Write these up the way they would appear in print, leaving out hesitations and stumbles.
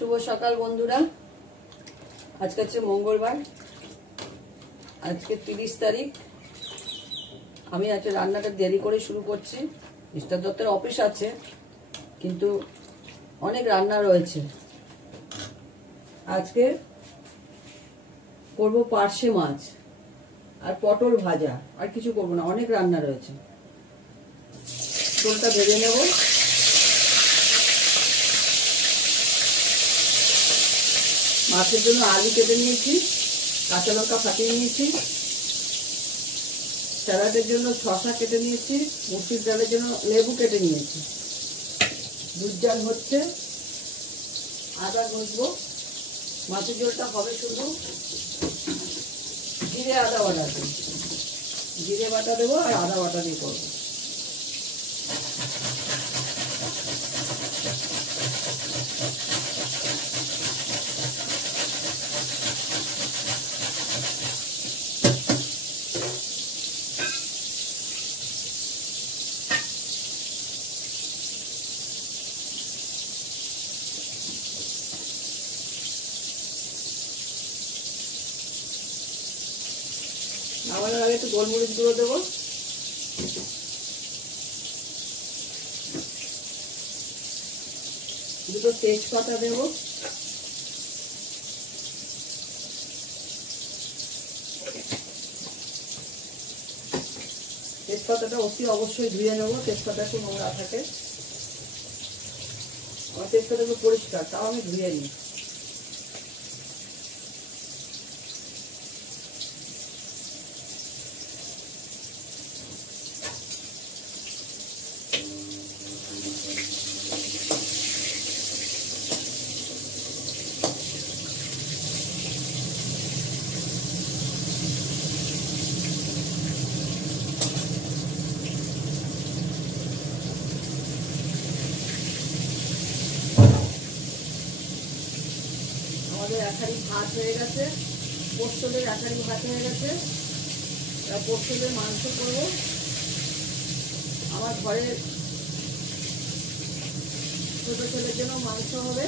শুভ সকাল বন্ধুরা। আজকে হচ্ছে মঙ্গলবার, আজকে 30 তারিখ। আমি আজকে রান্নাটা দেরি করে শুরু করছি। মিস্টার দত্তের অফিস আছে, কিন্তু অনেক রান্না রয়েছে। আজকে করব পার্শে মাছ আর পটল ভাজা, আর কিছু করবো না, অনেক রান্না রয়েছে। পটলটা ভেজে নেব। মাছের জন্য আলু কেটে নিয়েছি, কাঁচা লঙ্কা ফাটিয়ে নিয়েছি, স্যালাডের জন্য শসা কেটে নিয়েছি, মুসুর ডালের জন্য লেবু কেটে নিয়েছি। দুধ জাল হচ্ছে, আদা ঘষবো। মাছের ঝোলটা হবে শুধু জিরে আদা বাটা দিয়ে, জিরে বাটা দেবো আর আদা বাটা দিয়ে করবো। নামানোর আগে একটু গোলমরিচ গুঁড়ো দেবো, দুটো তেজপাতা দেবো, তেজপাতাটা অতি অবশ্যই ধুয়ে নেবো, তেজপাতা একটু নোংরা থাকে। আমার তেজপাতা একটু পরিষ্কার, তাও আমি ধুয়ে নিই। একারি ভাত হয়ে গেছে, পোস্তলের একারি ভাত হয়ে গেছে। পোস্তলের মাংস করবো। আমার ঘরের ছোট ছেলের জন্য মাংস হবে।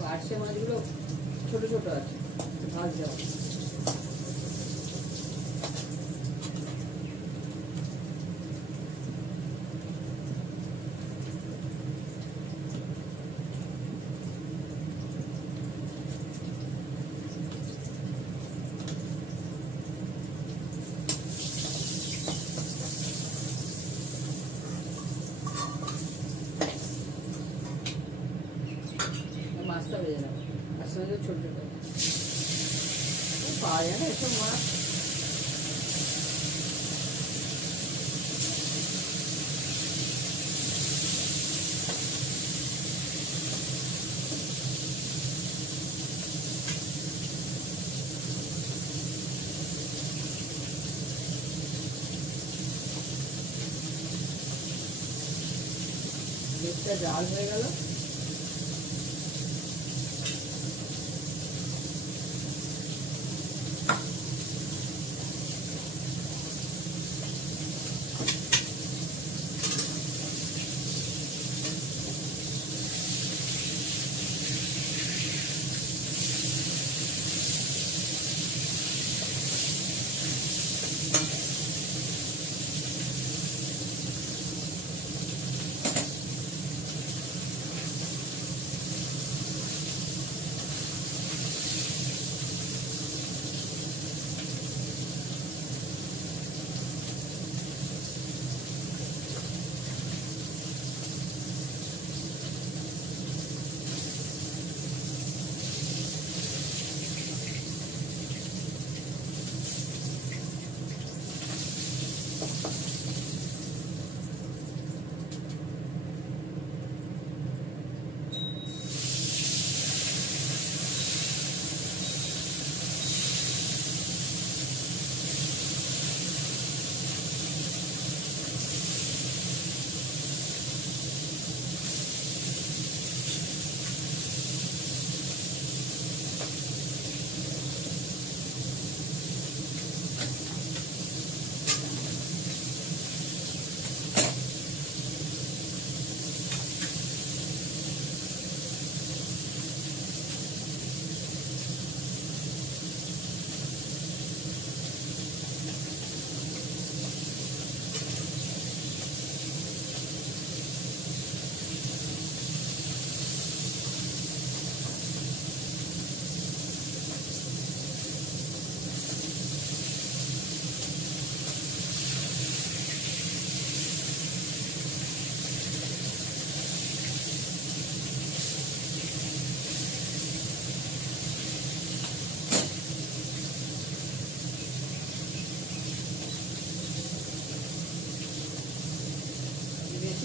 পার্শে মাছগুলো ছোট ছোট আছে, ভাজতে হবে। মাছটা ভেজে নেবো, আর সঙ্গে ছোট ছোট পাওয়া যায় না এসব মাছ। দেখতে জাল হয়ে গেল।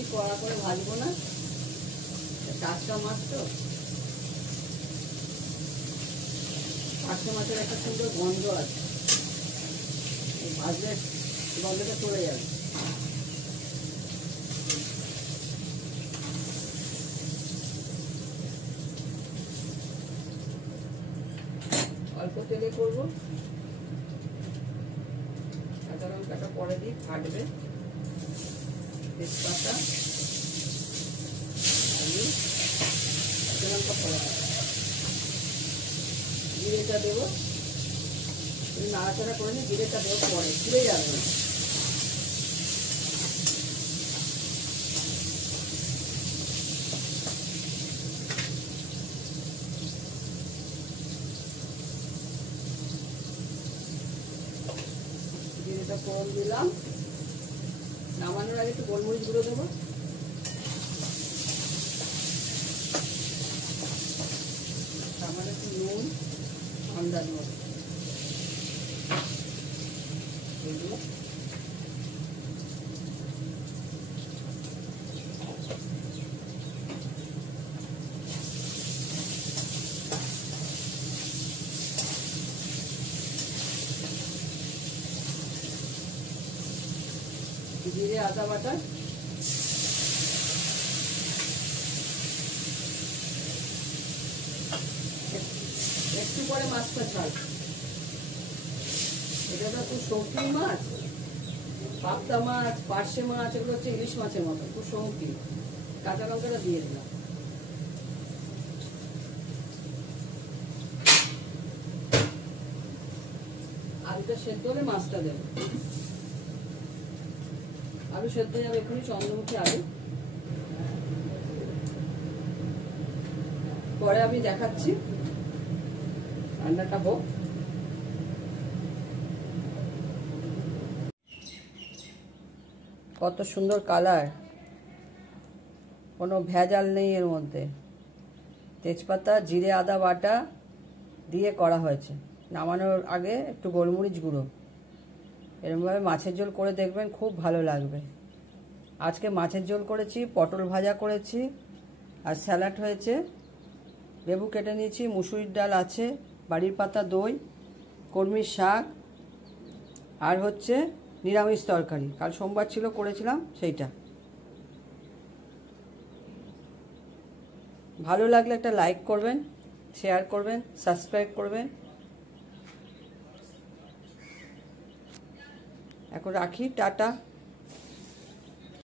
বেশি কড়া করে ভাজবো না, টাটকা মাছ তো, টাটকা মাছের একটা সুন্দর গন্ধ আছে, ভাজলে গন্ধটা চলে যাবে। অল্প তেলে করবো, কাঁচা লঙ্কাটা পরে দিই, ফাটবে, তেজপাতা, আলু, কাঁচা লঙ্কা পরে জিরেটা দেবো, নাড়াচাড়া করে নিই, জিরেটা দেবো পরে, ছিঁড়ে যাবে না। জিরেটা ফোড়ন দিলাম, নামানোর আগে একটু গোলমরিচ গুঁড়ো দেবো, সামান্য একটু নুন, আন্দাজ মতো এগুলো, জিরে আদা বাটা, একটু পরে মাছটা ছাড়। এটা তো খুব শৌখিন মাছ, পাবদা মাছ, পার্শে মাছ, এগুলো হচ্ছে ইলিশ মাছের মতো খুব শৌখিন। কাঁচা লঙ্কাটা দিয়ে দিলাম, আলুটা সেদ্ধ হলে মাছটা দেবো, আলু সেদ্ধ যাবে এক্ষুনি, চন্দ্রমুখী আলু, পরে আমি দেখাচ্ছি, রান্নাটা হোক। কত সুন্দর কালার, কোনো ভেজাল নেই এর মধ্যে, তেজপাতা, জিরে আদা বাটা দিয়ে করা হয়েছে, নামানোর আগে একটু গোলমরিচ গুঁড়ো। এরকমভাবে মাছের ঝোল করে দেখবেন, খুব ভালো লাগবে। আজকে মাছের ঝোল করেছি, পটল ভাজা করেছি, আর স্যালাড হয়েছে, লেবু কেটে নিয়েছি, মুসুরির ডাল আছে, বাড়ির পাতা দই, কলমির শাক, আর হচ্ছে নিরামিষ তরকারি, কাল সোমবার ছিল করেছিলাম সেইটা। ভালো লাগলে একটা লাইক করবেন, শেয়ার করবেন, সাবস্ক্রাইব করবেন। এখন রাখি, টাটা।